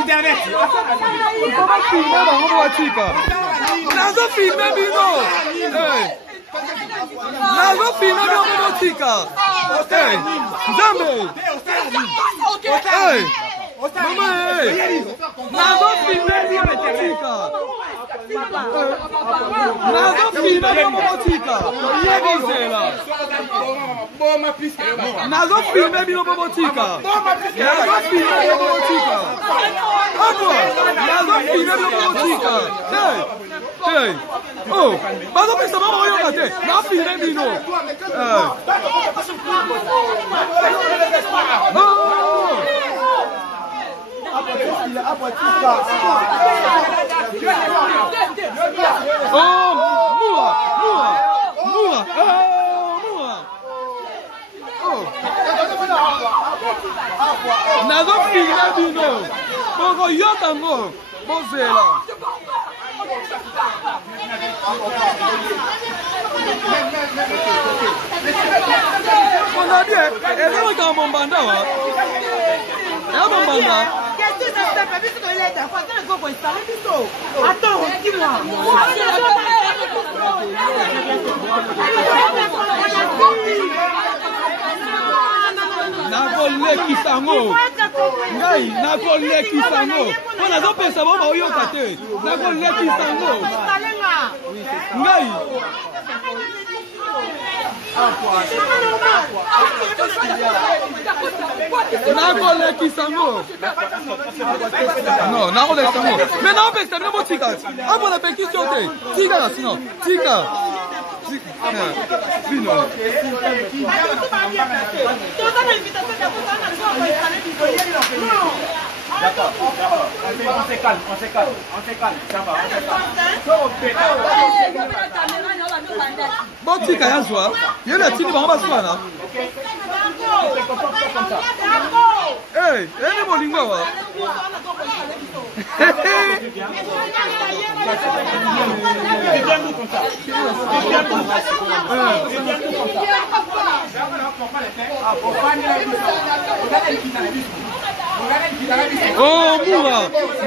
internet. Nazo filme bino. Nazo filme bino bobotika. Nzambe. Mama, nazo filme bino bobotika. Nazo filme bino bobotika. Yebizela. Nazo filme bino bobotika. Nazo filme bino bobotika. Nazo filme bino bobotika. Hey. Oh, bazo pesa mama oyo kate. Na filme bino. Nazo filme bino. Boko yotango. Bozela. On a bien. Elle est dans mon bandana. Attends, dis-moi. Nakoleki sango. Ngai nakoleki sango. Pona zo pesa bo ba oyoka te. Nakoleki sango. Ngai. Nakoleki sango. Non, nakoleki sango. Mais non, pesa bien mo tika. Abona pekisio te. Tika la sino. Tika. Vino. D'accord, on se calme, ça va, Bon, tika ya zwa. Yena tini ba baswana. Hey, ene bolingo wa. Oh,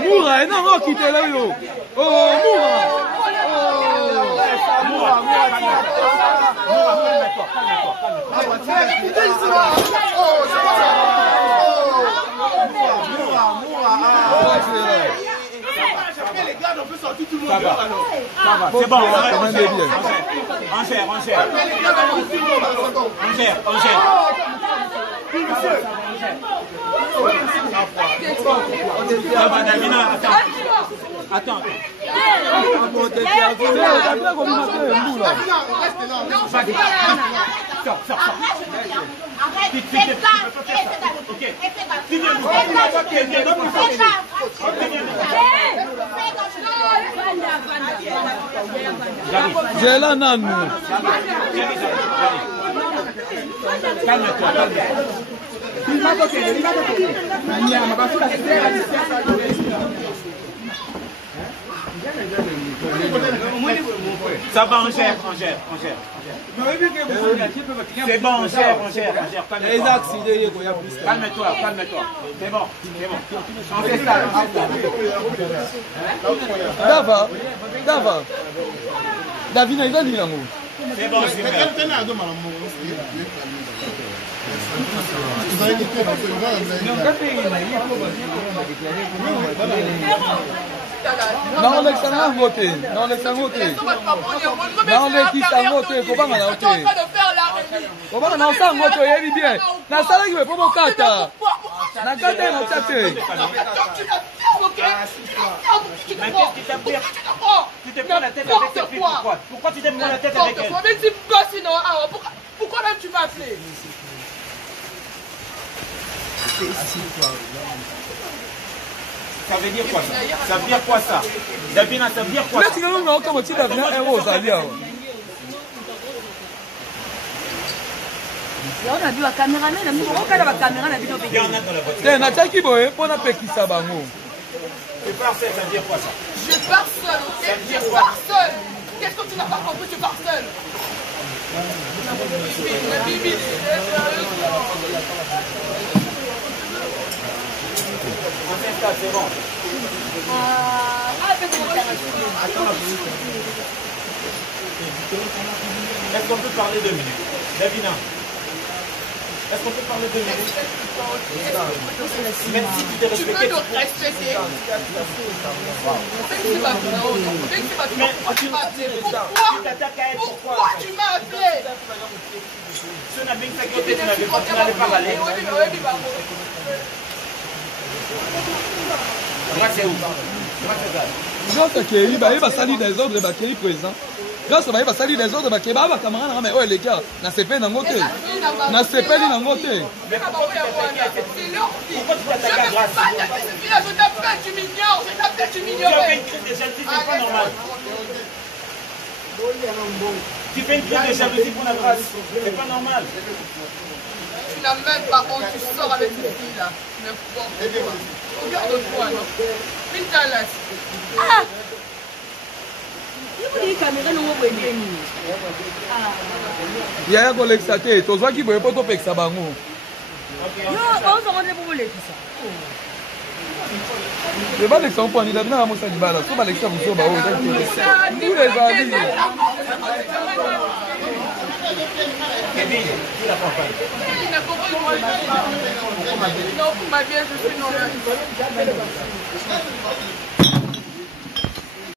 Moura, et non, quittez là, yo. Oh, Moura. Ça va, c'est bon, on gère. Ça va, Davina, attends. J'ai la nanou. Calme-toi. Ça va, on gère. C'est bon, on gère. Calme-toi. C'est bon. On fait ça. Dava. Davina, il a dit l'amour. C'est bon, super. Non, l'examen voté. Comment on a voté, il bien. Na sala qui veut pas kata. Na kata na tete. Mais qu'est-ce qui t'a pris? Tu te prends la tête avec cette fille, pourquoi? Pourquoi tu te prends la tête avec elle? Mais dis pas sinon, pourquoi même tu m'as appelé? Ça veut dire quoi ça? Ça veut dire quoi ça? Davina, ça veut dire quoi? Là, tu n'as pas comme tu Davina un rose à bien. On a vu la caméra, mais on a la caméra, on a vu nos vidéos. C'est un attaque qui boit, pour la paix qui s'abango. Tu pars seul, ça veut dire quoi ça? Je pars seul, ok? Je pars seul. Qu'est-ce que tu n'as pas compris? Je pars seul. On ça, c'est bon. Est-ce qu'on peut parler 2 minutes? Davina, est-ce qu'on peut parler 2 minutes? Même si tu t'es respecté. Tu peux donc respecter. Mais tu m'as appelé. Pourquoi tu m'as appelé? Si on a bien fait que tu n'avais pas, tu n'allais pas aller. Moi, c'est où? Grâce à Kéli, il va salir des ordres, il va Kéli présent. Grâce à il va salir des ordres, il va camarade, mais ouais les gars, na CP na ngote. Na CP na ngote. Mais pourquoi tu t'attaques à Grâce? Je t'appelle, tu m'ignores. Je t'appelle, tu Tu as m'ignores. fait une crise de jalousie, c'est pas normal. Tu fais une crise de jalousie pour la Grâce, c'est pas normal. Tu n'as même pas honte, tu sors avec cette fille-là. Regarde-toi, non? Pintalas. Ah! Il caméra non Yaya kolekisa te, tozwaki boye po topekisa bango. Balekisa mpo ani Davina na mosali bala, so balekisa buso ba oyo ezali. Kevin, tu la prends pas. Non, pour ma vie, je suis non.